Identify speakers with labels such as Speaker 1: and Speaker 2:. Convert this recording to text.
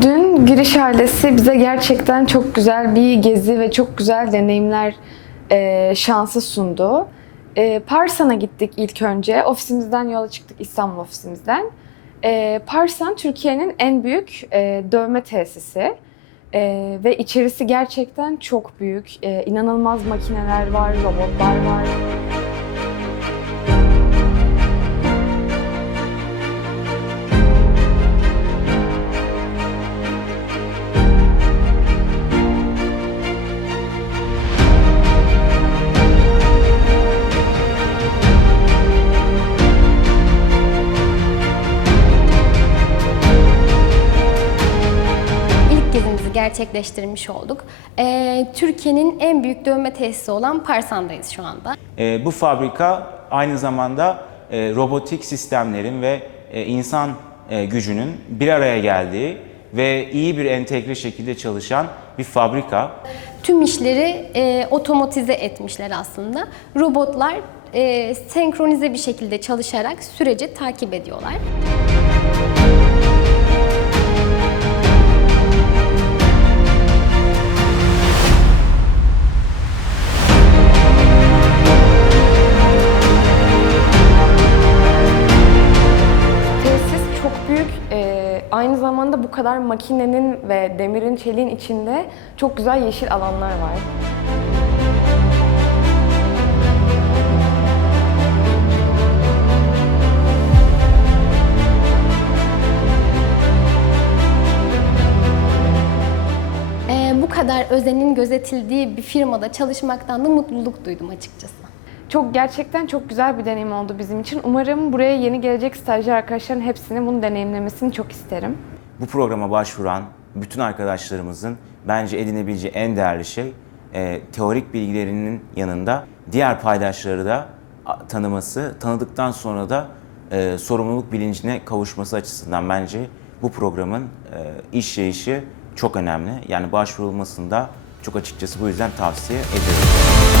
Speaker 1: Giriş ailesi bize gerçekten çok güzel bir gezi ve çok güzel deneyimler e, şansı sundu. E, Parsan'a gittik ilk önce. Ofisimizden yola çıktık İstanbul ofisimizden. E, Parsan Türkiye'nin en büyük e, dövme tesisi. E, ve içerisi gerçekten çok büyük. E, inanılmaz makineler var, robotlar var.
Speaker 2: Gerçekleştirmiş olduk. Ee, Türkiye'nin en büyük dövme tesisi olan Parsan'dayız şu anda.
Speaker 3: E, bu fabrika aynı zamanda e, robotik sistemlerin ve e, insan e, gücünün bir araya geldiği ve iyi bir entegre şekilde çalışan bir fabrika.
Speaker 2: Tüm işleri e, otomatize etmişler aslında. Robotlar e, senkronize bir şekilde çalışarak süreci takip ediyorlar.
Speaker 1: Büyük. Ee, aynı zamanda bu kadar makinenin ve demirin, çeliğin içinde çok güzel yeşil alanlar var.
Speaker 2: E, bu kadar özenin gözetildiği bir firmada çalışmaktan da mutluluk duydum açıkçası.
Speaker 1: Çok gerçekten çok güzel bir deneyim oldu bizim için. Umarım buraya yeni gelecek stajyer arkadaşların hepsinin bunu deneyimlemesini çok isterim.
Speaker 3: Bu programa başvuran bütün arkadaşlarımızın bence edinebileceği en değerli şey e, teorik bilgilerinin yanında diğer paydaşları da tanıması, tanıdıktan sonra da e, sorumluluk bilincine kavuşması açısından bence bu programın e, işleyişi çok önemli. Yani başvurulmasında çok açıkçası bu yüzden tavsiye ediyorum.